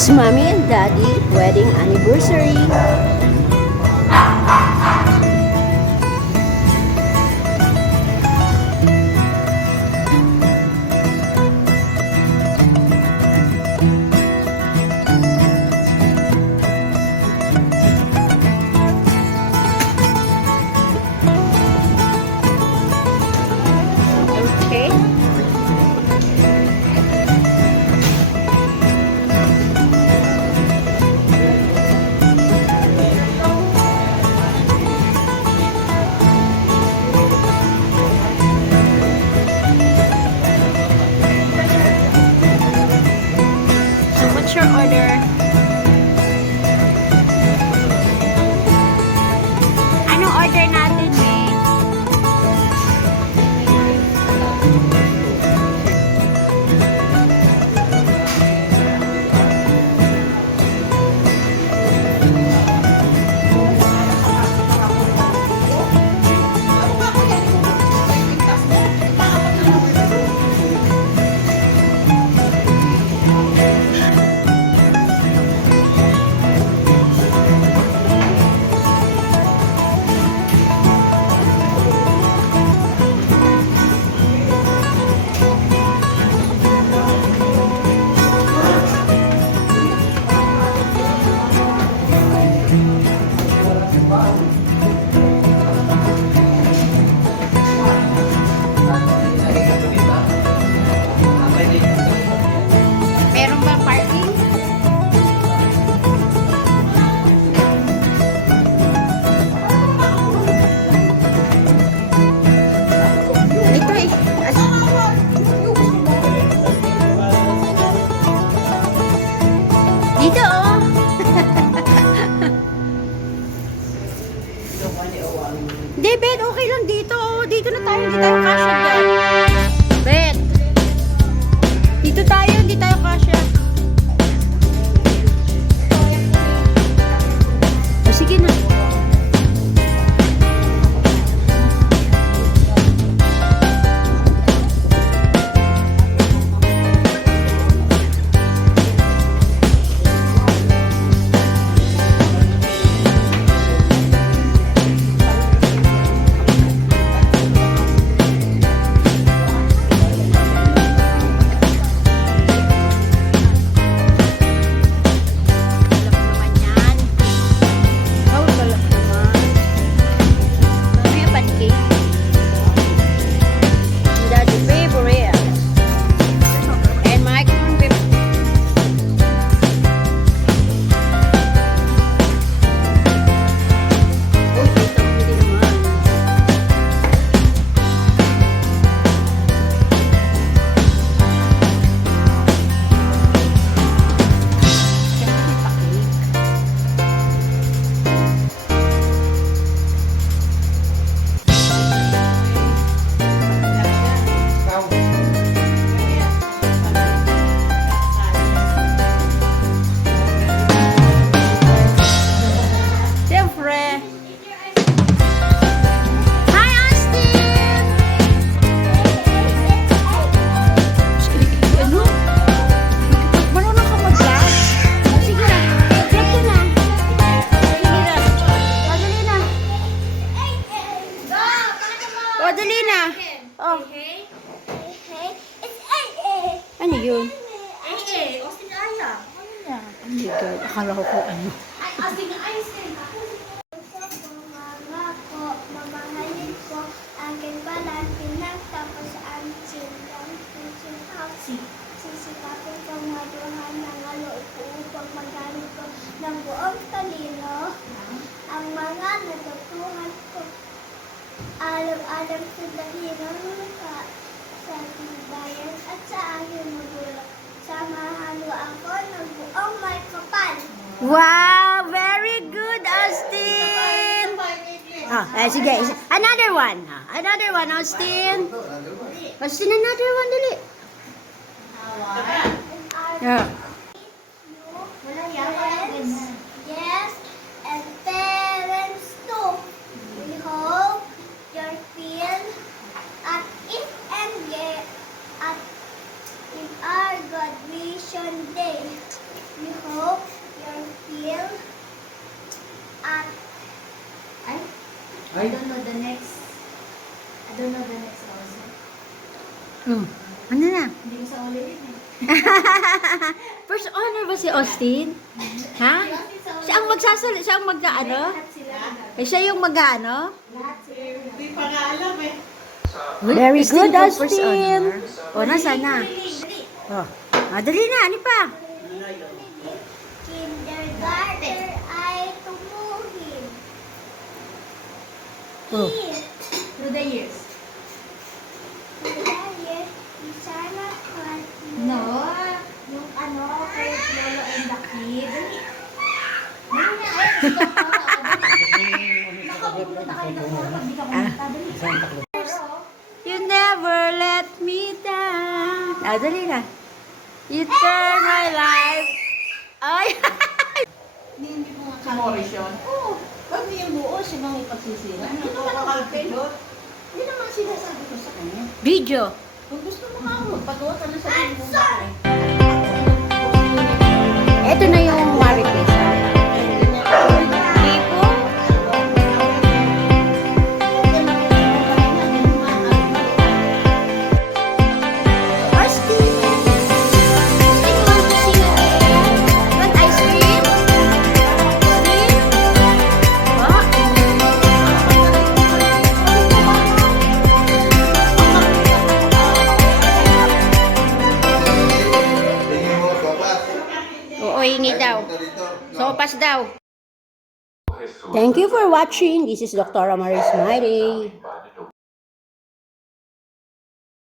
It's Mommy and Daddy wedding anniversary. Okay. So what's your order? Anong order natin, eh? Meron bang parking? Ito eh. Dito oh. Hindi, Bet. Okay lang dito. Dito na tayo. Hindi tayo kasya dyan. Bet. Dito tayo. Hindi tayo kasya. O, sige na. Oh. Ano yun? Austin Aya. Oh my God. Akala ko kung ano. Austin Aya. Mga ko, mamahalin ko, akin pala, pinagtapos ang children, sisikapin ko maduhan ng loob ko upang magamit ko ng buong talino ang mga natutuhan ko. Alam-alam sa dalino sa bayan at sa aking magulang. Samahan mo ako ng buong may kapal. Wow! Very good, Austin! Oh, sige. Another one. Another one, Austin. Austin, another one, dali. Yeah. Wala yan. Yes, and parents too. We hope your feel at it and get at in our graduation day. We hope don't know the next also. Ano na? Hindi ko sa ulit yun eh. First honor ba si Austin? Ha? Siya ang magsasalita, siya ang mag-ano? Lahat sila. Eh, siya yung mag-ano? Lahat sila. Hindi pa nga alam eh. Very good, First Austin. honor. O, nasa na? Dali. Oh, madali na, ano pa? Kindergarten ay tumuhin. Oh. Through the years. Dahil isa na No. Yung ano, kay Lolo and the Kid. Dali. Dali na. Ay, gusto ko. Dali. Nakabuto na kayo ng pag di ka kumita. Dali. You never let me down. Ah, dali na. You turn my life. Ay! Hindi ko nga si Morris yun. Oo. Pag yung buo, siya nang ipagsisira. Hindi naman ako kapilot. Hindi naman sinasabi ko sa kanya. Video. Kung gusto mo nga ako, magpagawa ka na sa akin mong bahay. Ito na yung Marites. Tipo? Austin! Austin, want to sing again? Want ice cream? Austin? Tingin mo, sopas. Oo, hingi daw. Punta dito. Sopas daw. Thank you for watching. This is Dr. Amaris Smiley.